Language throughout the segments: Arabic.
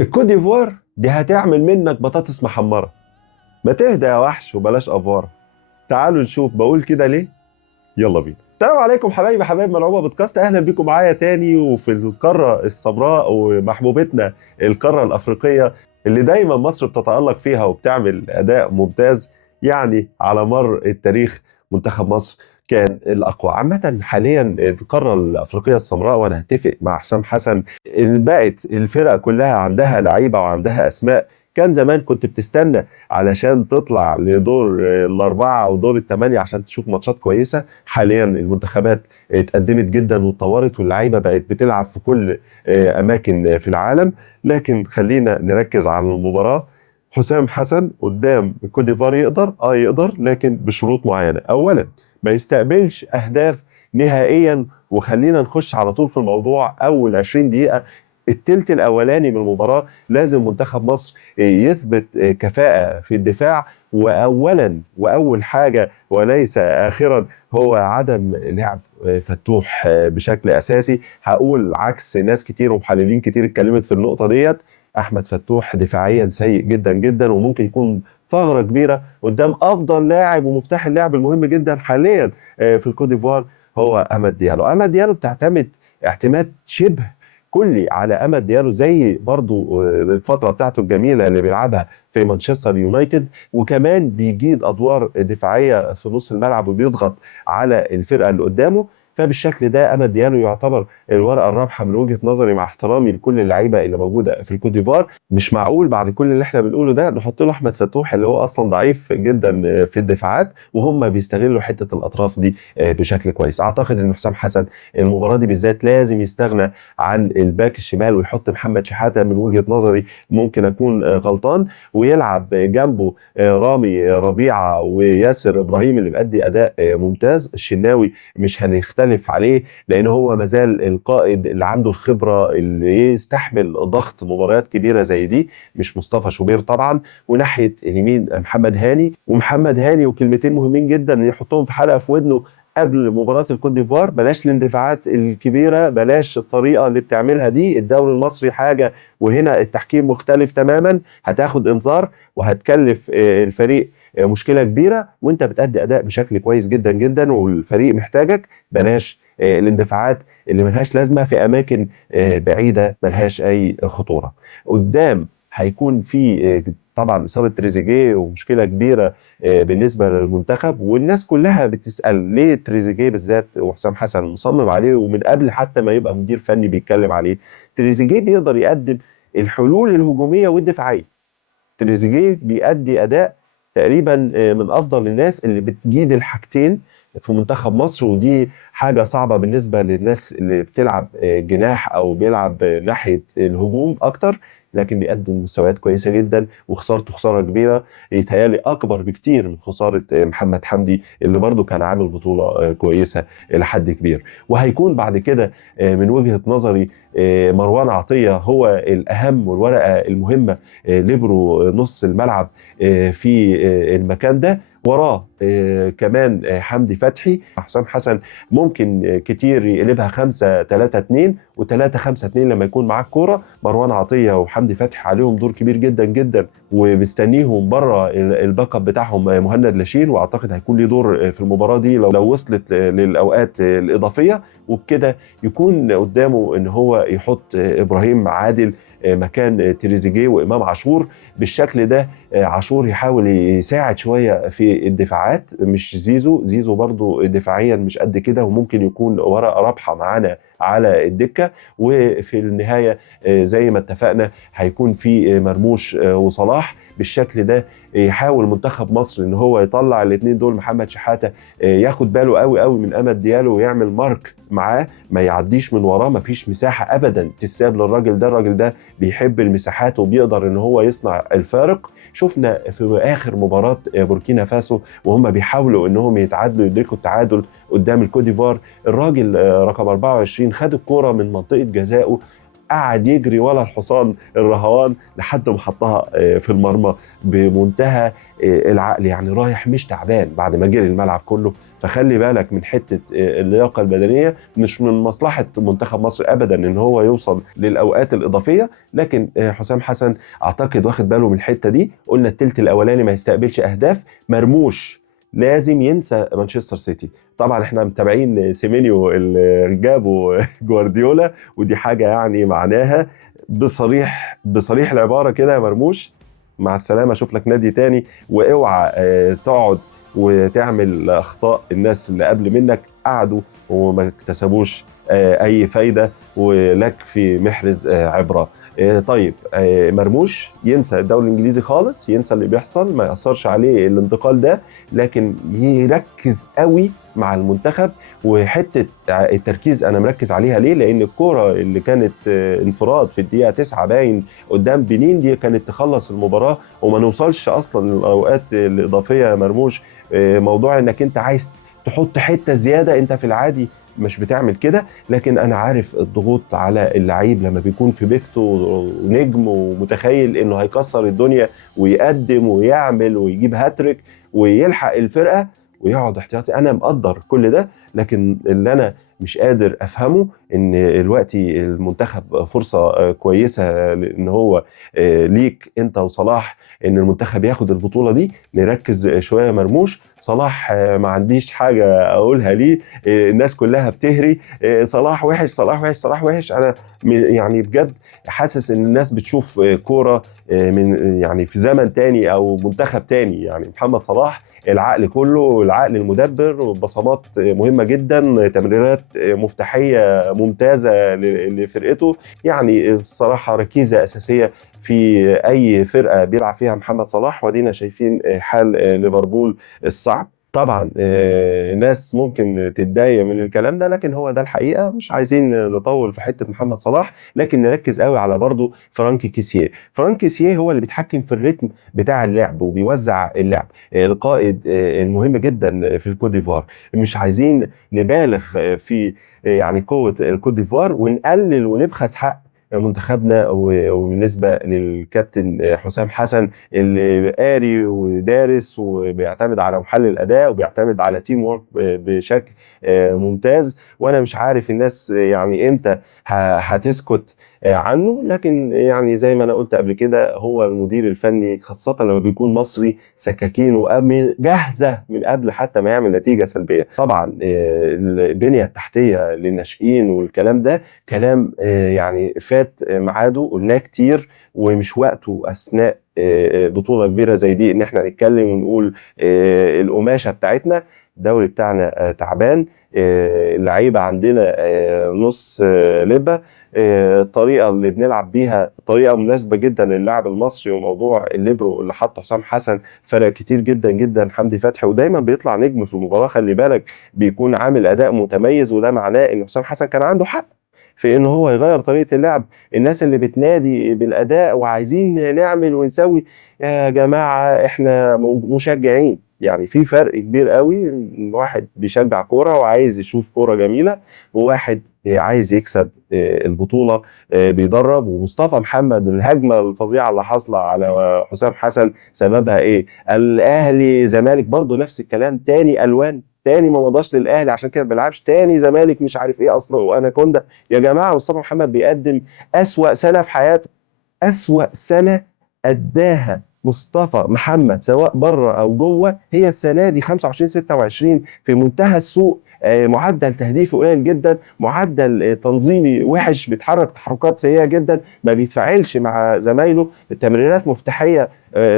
الكوت ديفوار دي هتعمل منك بطاطس محمرة. ما تهدى يا وحش وبلاش افوار. تعالوا نشوف بقول كده ليه. يلا بينا. السلام عليكم حبايبي حبايب ملعوبة بودكاست، اهلا بيكم معايا تاني وفي القارة السمراء ومحبوبتنا القارة الافريقية اللي دايما مصر بتتألق فيها وبتعمل اداء ممتاز. يعني على مر التاريخ منتخب مصر كان الاقوى عامة. حاليا القارة الافريقية السمراء، وانا هتفق مع حسام حسن ان بقت الفرق كلها عندها لعيبة وعندها اسماء. كان زمان كنت بتستنى علشان تطلع لدور الأربعة أو دور الثمانية عشان تشوف ماتشات كويسة. حاليا المنتخبات اتقدمت جدا واتطورت واللعيبه بقت بتلعب في كل اماكن في العالم. لكن خلينا نركز على المباراه. حسام حسن قدام كوت ديفوار يقدر لكن بشروط معينه. اولا، ما يستقبلش اهداف نهائيا. وخلينا نخش على طول في الموضوع. اول 20 دقيقه، التلت الاولاني من المباراه، لازم منتخب مصر يثبت كفاءه في الدفاع. واولا واول حاجه وليس اخرا هو عدم لعب فتوح بشكل اساسي. هقول عكس ناس كتير ومحللين كتير اتكلمت في النقطه ديت. احمد فتوح دفاعيا سيء جدا جدا، وممكن يكون ثغره كبيره قدام افضل لاعب ومفتاح اللعب المهم جدا حاليا في الكوت ديفوار، هو اماد ديالو. اماد ديالو بتعتمد اعتماد شبه كلي على اماد ديالو، زي برضو الفتره بتاعته الجميله اللي بيلعبها في مانشستر يونايتد. وكمان بيجيد ادوار دفاعيه في نص الملعب وبيضغط على الفرقه اللي قدامه. فبالشكل ده اماد ديالو يعتبر الورقه الرابحه من وجهه نظري، مع احترامي لكل اللعيبه اللي موجوده في الكوت ديفوار. مش معقول بعد كل اللي احنا بنقوله ده نحط له احمد فتوح اللي هو اصلا ضعيف جدا في الدفاعات، وهم بيستغلوا حته الاطراف دي بشكل كويس. اعتقد ان حسام حسن المباراه دي بالذات لازم يستغنى عن الباك الشمال ويحط محمد شحاته. من وجهه نظري ممكن اكون غلطان، ويلعب جنبه رامي ربيعه وياسر ابراهيم اللي بيأدي اداء ممتاز. الشناوي مش هنختلف عليه لان هو مازال القائد اللي عنده الخبره اللي يستحمل ضغط مباريات كبيره زي دي، مش مصطفى شوبير طبعا. وناحيه اليمين محمد هاني وكلمتين مهمين جدا يحطهم في حلقه في ودنه قبل مباراة الكوت ديفوار: بلاش الاندفاعات الكبيرة، بلاش الطريقة اللي بتعملها دي. الدوري المصري حاجة وهنا التحكيم مختلف تماما. هتاخد انذار وهتكلف الفريق مشكله كبيره، وانت بتأدي اداء بشكل كويس جدا جدا والفريق محتاجك. بلاش الاندفاعات اللي ملهاش لازمه في اماكن بعيده ملهاش اي خطوره. قدام هيكون في طبعا اصابه تريزيجيه ومشكله كبيره بالنسبه للمنتخب، والناس كلها بتسال ليه تريزيجيه بالذات، وحسام حسن مصمم عليه ومن قبل حتى ما يبقى مدير فني بيتكلم عليه. تريزيجيه بيقدر يقدم الحلول الهجوميه والدفاعيه. تريزيجيه بيأدي اداء تقريبا من افضل الناس اللي بتجيد الحاجتين في منتخب مصر، ودي حاجه صعبه بالنسبه للناس اللي بتلعب جناح او بيلعب ناحيه الهجوم اكتر. لكن بيقدم مستويات كويسه جدا، وخسارته خساره كبيره يتهيألي اكبر بكتير من خساره محمد حمدي اللي برضه كان عامل بطوله كويسه الى حد كبير. وهيكون بعد كده من وجهه نظري مروان عطيه هو الاهم والورقه المهمه، ليبرو نص الملعب في المكان ده. وراه كمان حمدي فتحي. حسام حسن ممكن كتير يقلبها 5-3-2 و3-5-2 لما يكون معاك كوره. مروان عطيه وحمدي فتحي عليهم دور كبير جدا جدا، ومستنيهم بره الباك اب بتاعهم مهند لاشين، واعتقد هيكون ليه دور في المباراه دي لو وصلت للاوقات الاضافيه. وبكده يكون قدامه ان هو يحط ابراهيم عادل مكان تريزيجيه وامام عاشور. بالشكل ده عاشور يحاول يساعد شويه في الدفاعات، مش زيزو برضو دفاعيا مش قد كده، وممكن يكون ورقه رابحه معانا على الدكه. وفي النهايه زي ما اتفقنا هيكون في مرموش وصلاح. بالشكل ده يحاول منتخب مصر ان هو يطلع الاثنين دول. محمد شحاته ياخد باله قوي قوي من اماد ديالو ويعمل مارك معاه، ما يعديش من وراه. ما فيش مساحه ابدا تساب للراجل ده. الراجل ده بيحب المساحات وبيقدر ان هو يصنع الفارق. شفنا في اخر مباراه بوركينا فاسو وهم بيحاولوا انهم يتعادلوا يدركوا التعادل قدام الكوت ديفوار، الراجل رقم 24 خد الكوره من منطقه جزائه قعد يجري ولا الحصان الرهوان لحد ما حطها في المرمى بمنتهى العقل، يعني رايح مش تعبان بعد ما جري الملعب كله. فخلي بالك من حته اللياقه البدنيه، مش من مصلحه منتخب مصر ابدا ان هو يوصل للاوقات الاضافيه، لكن حسام حسن اعتقد واخد باله من الحته دي. قلنا الثلث الاولاني ما يستقبلش اهداف، مرموش لازم ينسى مانشستر سيتي. طبعا احنا متابعين سيمينيو اللي جابوا جوارديولا، ودي حاجه يعني معناها بصريح العباره كده يا مرموش، مع السلامه، اشوف لك نادي تاني، واوعى تقعد وتعمل اخطاء الناس اللي قبل منك قعدوا وما اكتسبوش اي فايده، ولك في محرز عبره. طيب مرموش ينسى الدوري الانجليزي خالص، ينسى اللي بيحصل، ما ياثرش عليه الانتقال ده، لكن يركز قوي مع المنتخب. وحته التركيز انا مركز عليها ليه؟ لان الكوره اللي كانت انفراد في الدقيقه 9 باين قدام بنين دي كانت تخلص المباراه وما نوصلش اصلا للاوقات الاضافيه يا مرموش. موضوع انك انت عايز تحط حته زياده، انت في العادي مش بتعمل كده، لكن انا عارف الضغوط على اللعيب لما بيكون في بيكته ونجم ومتخيل انه هيكسر الدنيا ويقدم ويعمل ويجيب هاتريك ويلحق الفرقه ويقعد احتياطي. انا مقدر كل ده، لكن اللي انا مش قادر افهمه ان دلوقتي المنتخب فرصه كويسه ان هو ليك انت وصلاح ان المنتخب ياخد البطوله دي. نركز شويه مرموش. صلاح ما عنديش حاجه اقولها ليه، الناس كلها بتهري صلاح وحش صلاح وحش صلاح وحش. انا يعني بجد حاسس ان الناس بتشوف كوره من يعني في زمن تاني او منتخب تاني. يعني محمد صلاح العقل كله، العقل المدبر، وبصمات مهمه جدا، تمريرات مفتاحيه ممتازه لفرقته. يعني الصراحه ركيزه اساسيه في اي فرقه بيلعب فيها محمد صلاح، ودينا شايفين حال ليفربول الصعب. طبعا الناس ممكن تتضايق من الكلام ده، لكن هو ده الحقيقه. مش عايزين نطول في حته محمد صلاح، لكن نركز قوي على برضه فرانكي كيسيه. فرانكي كيسيه هو اللي بيتحكم في الريتم بتاع اللعب وبيوزع اللعب، القائد المهم جدا في الكوت ديفوار. مش عايزين نبالغ في يعني قوه الكوت ديفوار ونقلل ونبخس حق منتخبنا. وبالنسبه للكابتن حسام حسن اللي قاري ودارس وبيعتمد على محلل اداء وبيعتمد على تيم وورك بشكل ممتاز، وانا مش عارف الناس يعني امتى هتسكت عنه. لكن يعني زي ما انا قلت قبل كده، هو المدير الفني خاصة لما بيكون مصري سكاكينه جاهزة من قبل حتى ما يعمل نتيجة سلبية. طبعا البنية التحتية للناشئين والكلام ده كلام يعني فات ميعاده، قلناه كتير ومش وقته اثناء بطولة كبيرة زي دي ان احنا نتكلم ونقول القماشة بتاعتنا. الدوري بتاعنا تعبان، اللعيبة عندنا نص لبة، الطريقه اللي بنلعب بيها طريقه مناسبه جدا للاعب المصري. وموضوع الليبرو اللي حطه حسام حسن فرق كتير جدا جدا. حمدي فتحي ودايما بيطلع نجم في المباراه، خلي بالك بيكون عامل اداء متميز، وده معناه ان حسام حسن كان عنده حق في ان هو يغير طريقه اللعب. الناس اللي بتنادي بالاداء وعايزين نعمل ونسوي، يا جماعه احنا مشجعين. يعني في فرق كبير قوي، واحد بيشجع كوره وعايز يشوف كوره جميله، وواحد عايز يكسب البطوله بيدرب. ومصطفى محمد الهجمه الفظيعه اللي حاصله على حسام حسن سببها ايه؟ الاهلي زمالك برضه نفس الكلام، تاني الوان، تاني ما مضاش للاهلي عشان كده ما بيلعبش، تاني زمالك مش عارف ايه اصلا وانا كوندا. يا جماعه مصطفى محمد بيقدم اسوأ سنه في حياته، أسوأ سنة أداها مصطفى محمد سواء بره أو جوه هي السنة دي 25 26 في منتهى السوء. معدل تهديفي قليل جدا، معدل تنظيمي وحش، بيتحرك تحركات سيئة جدا، ما بيتفاعلش مع زمايله، التمريرات مفتاحية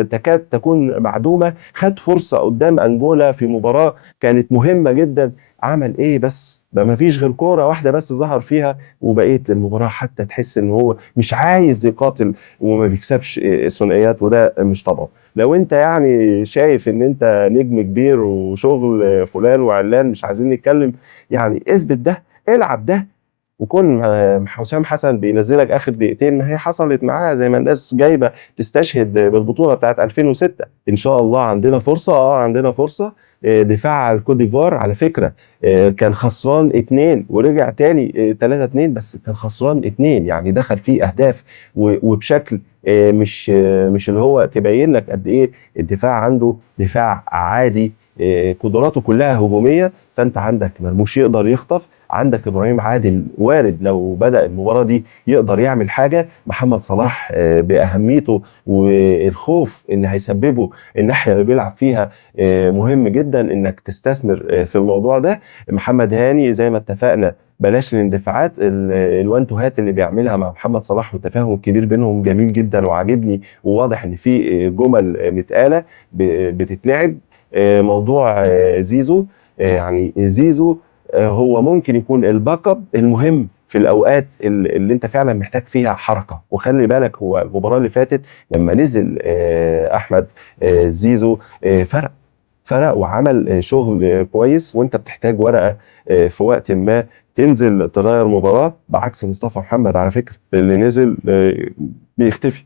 تكاد تكون معدومة. خد فرصة قدام أنجولا في مباراة كانت مهمة جدا، عمل ايه بس؟ ما فيش غير كوره واحده بس ظهر فيها، وبقيه المباراه حتى تحس ان هو مش عايز يقاتل وما بيكسبش ثنائيات، وده مش طبعا. لو انت يعني شايف ان انت نجم كبير وشغل فلان وعلان مش عايزين نتكلم، يعني اثبت ده، العب ده، وكون حسام حسن بينزلك اخر دقيقتين. ما هي حصلت معاه زي ما الناس جايبه تستشهد بالبطوله بتاعت 2006. ان شاء الله عندنا فرصه، عندنا فرصه، دفاع الكوت ديفوار على فكره كان خسران 2 ورجع تاني 3-2، بس كان خسران 2 يعني دخل فيه اهداف وبشكل مش اللي هو تبين لك قد ايه الدفاع عنده دفاع عادي. قدراته كلها هجوميه، فانت عندك مرموش يقدر يخطف، عندك ابراهيم عادل وارد لو بدأ المباراه دي يقدر يعمل حاجه. محمد صلاح باهميته والخوف اللي هيسببه الناحيه اللي بيلعب فيها مهم جدا انك تستثمر في الموضوع ده. محمد هاني زي ما اتفقنا بلاش الاندفاعات، الوان تو هات اللي بيعملها مع محمد صلاح والتفاهم الكبير بينهم جميل جدا وعاجبني، وواضح ان في جمل متقاله بتتلعب. موضوع زيزو، يعني زيزو هو ممكن يكون الباك اب المهم في الاوقات اللي انت فعلا محتاج فيها حركه. وخلي بالك هو المباراه اللي فاتت لما نزل احمد زيزو فرق وعمل شغل كويس، وانت بتحتاج ورقه في وقت ما تنزل تغير مباراه، بعكس مصطفى محمد على فكره اللي نزل بيختفي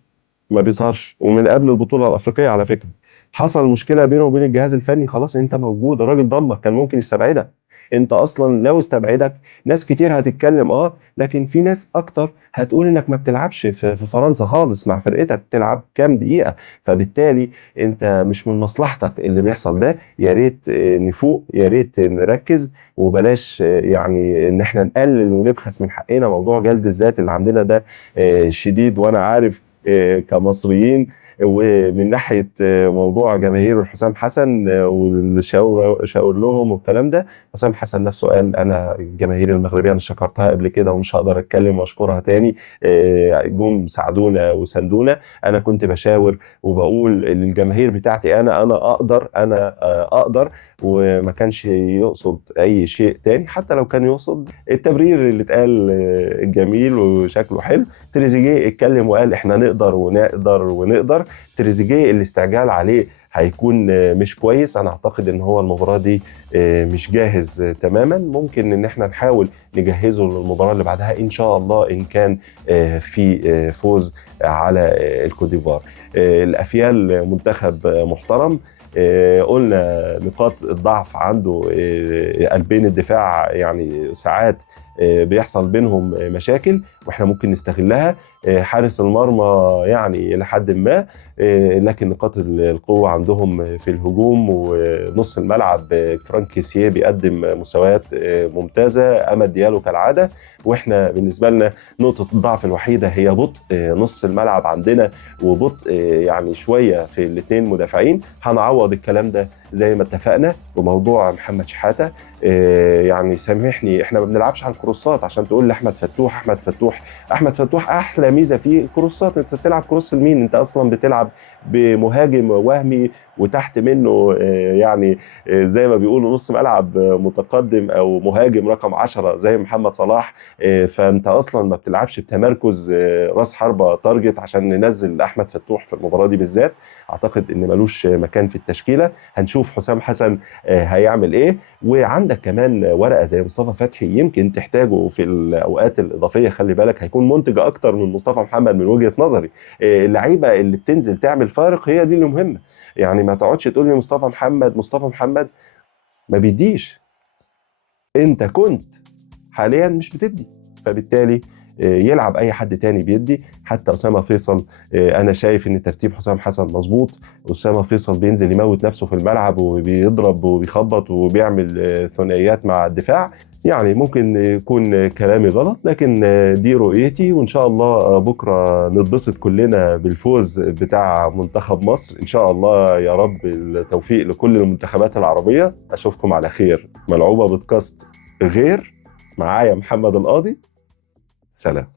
ما بيظهرش. ومن قبل البطوله الافريقيه على فكره حصل مشكله بينه وبين الجهاز الفني، خلاص انت موجود، الراجل ضمك كان ممكن يستبعدك. انت اصلا لو استبعدك ناس كتير هتتكلم لكن في ناس اكتر هتقول انك ما بتلعبش في فرنسا خالص مع فرقتك، بتلعب كام دقيقه. فبالتالي انت مش من مصلحتك اللي بيحصل ده. يا ريت نفوق، يا ريت نركز، وبلاش يعني ان احنا نقلل ونبخس من حقنا. موضوع جلد الذات اللي عندنا ده شديد، وانا عارف كمصريين. ومن ناحيه موضوع جماهير حسام حسن واللي شاور لهم والكلام ده، حسام حسن نفسه قال انا الجماهير المغربيه انا شكرتها قبل كده ومش هقدر اتكلم واشكرها تاني، جم ساعدونا وساندونا. انا كنت بشاور وبقول للجماهير بتاعتي انا اقدر، وما كانش يقصد اي شيء تاني. حتى لو كان يقصد التبرير اللي اتقال جميل وشكله حلو. تريزيجيه اتكلم وقال احنا نقدر ونقدر. تريزيجيه الاستعجال عليه هيكون مش كويس. انا اعتقد ان هو المباراه دي مش جاهز تماما، ممكن ان احنا نحاول نجهزه للمباراه اللي بعدها ان شاء الله ان كان في فوز على الكوت ديفوار. الافيال منتخب محترم. قلنا نقاط الضعف عنده قلبين الدفاع، يعني ساعات بيحصل بينهم مشاكل واحنا ممكن نستغلها. حارس المرمى يعني لحد ما، لكن نقاط القوة عندهم في الهجوم ونص الملعب. فرانك كيسيه بيقدم مستويات ممتازة، أماد ديالو كالعادة. واحنا بالنسبة لنا نقطة الضعف الوحيدة هي بطء نص الملعب عندنا، وبطء يعني شوية في الاثنين مدافعين. هنعوض الكلام ده زي ما اتفقنا بموضوع محمد شحاتة. يعني سامحني احنا ما بنلعبش على الكروسات عشان تقول لي احمد فتوح احلى ميزه فيه الكروسات. انت بتلعب كروس لمين؟ انت اصلا بتلعب بمهاجم وهمي وتحت منه يعني زي ما بيقولوا نص ملعب متقدم او مهاجم رقم 10 زي محمد صلاح. فانت اصلا ما بتلعبش بتمركز راس حربة تارجت عشان ننزل احمد فتوح في المباراه دي بالذات. اعتقد ان ملوش مكان في التشكيله. هنشوف حسام حسن هيعمل ايه. وعندك كمان ورقه زي مصطفى فتحي يمكن تحتاجه في الاوقات الاضافيه. خلي بالك هيكون منتج اكتر من مصطفى محمد من وجهه نظري. اللعيبه اللي بتنزل تعمل فارق هي دي اللي مهمه. يعني ما تقعدش تقول لي مصطفى محمد ما بيديش. انت كنت حاليا مش بتدي، فبالتالي يلعب اي حد تاني بيدي. حتى اسامه فيصل انا شايف ان ترتيب حسام حسن مظبوط. اسامه فيصل بينزل يموت نفسه في الملعب وبيضرب وبيخبط وبيعمل ثنائيات مع الدفاع. يعني ممكن يكون كلامي غلط، لكن دي رؤيتي. وان شاء الله بكره نتبسط كلنا بالفوز بتاع منتخب مصر ان شاء الله. يا رب التوفيق لكل المنتخبات العربيه. اشوفكم على خير. ملعوبه بودكاست غير معايا محمد القاضي. سلام.